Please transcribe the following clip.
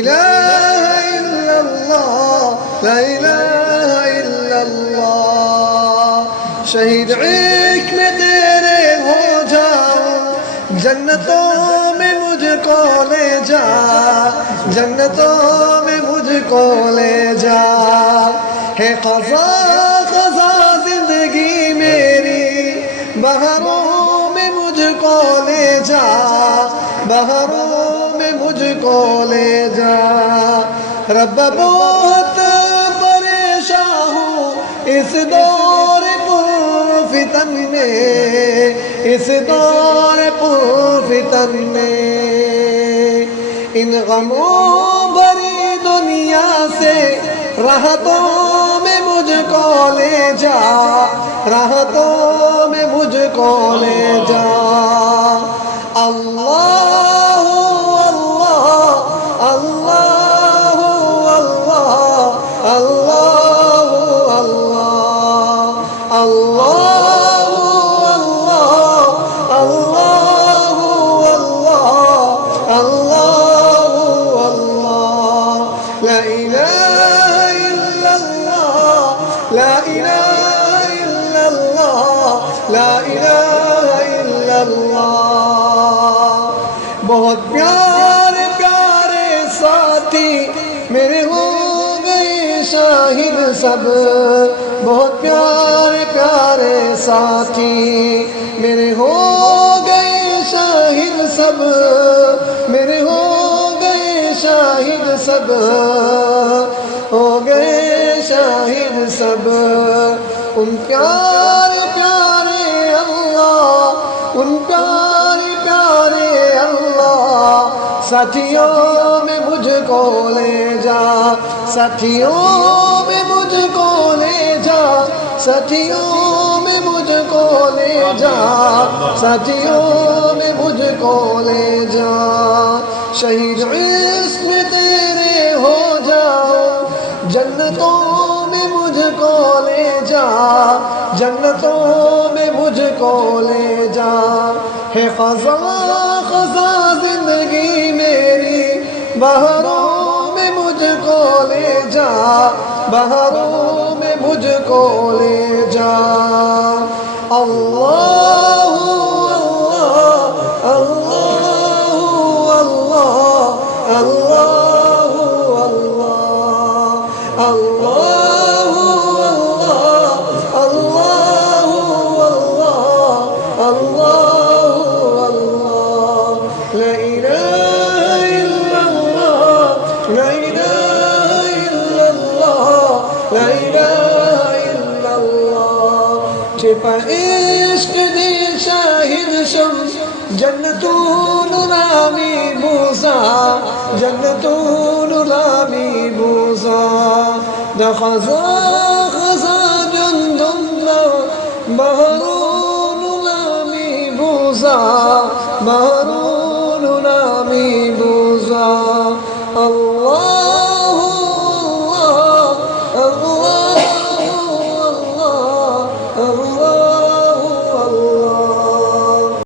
इलाहा इल्लल्लाह, ला इलाहा इल्लल्लाह। शहीद इश्क में तेरे हो जाऊं, जन्नतों में मुझको ले जा, जन्नतों में मुझको ले जा। है क़ज़ा क़ज़ा जिंदगी मेरी, बहारों में मुझको ले जा, बहारों में मुझको ले जा। रब बहुत परेशान हूँ इस दौर फितन में, इस दौर फितन में। इन गमों भरी दुनिया से राहतों में मुझको ले जा, राहतों में मुझको ले जा। अल्लाह अल्लाह अल्लाह अल्लाह अल्लाह अल्लाह अल्लाह अल्लाह अल्लाह। ला इलाहा इल्लल्लाह, ला इलाहा इल्लल्लाह, ला इलाहा इल्लल्लाह। बहुत प्यारे प्यारे साथी मेरे हो गए शाहिद सब, बहुत प्यारे प्यारे साथी मेरे हो गए शाहिद सब, मेरे हो गए शाहिद सब, हो गए शाहिद सब। उन प्यारे प्यारे अल्लाह, उन प्यारे प्यारे अल्लाह, साथियों में मुझको ले जा, साथियों में मुझको ले जा, साथियों में मुझको ले जा, साथियों में मुझको ले जा। शहीद इश्क में तेरे हो जाओ, जन्नतों में मुझको ले जा, जन्नतों में मुझको ले जा। है क़ज़ा क़ज़ा जिंदगी मेरी, बहारों में मुझको ले जा, बहारों में मुझको ले जा। अल्लाह अल्लाह अल्लाह अल्लाह अल्लाह अल्लाह अल्लाह अल्लाह अल्लाह। ला इलाहा इल्लल्लाह, ला इलाहा इल्लल्लाह, ला इलाहा इल्लल्लाह। छिपा इश्क दे शाहिद शम, जन्नतुल नामी मूसा, जन्नतुल नामी मूसा। द क़ज़ा क़ज़ा जुंदुल्लाह, बहरुल नामी मूसा, बहरुल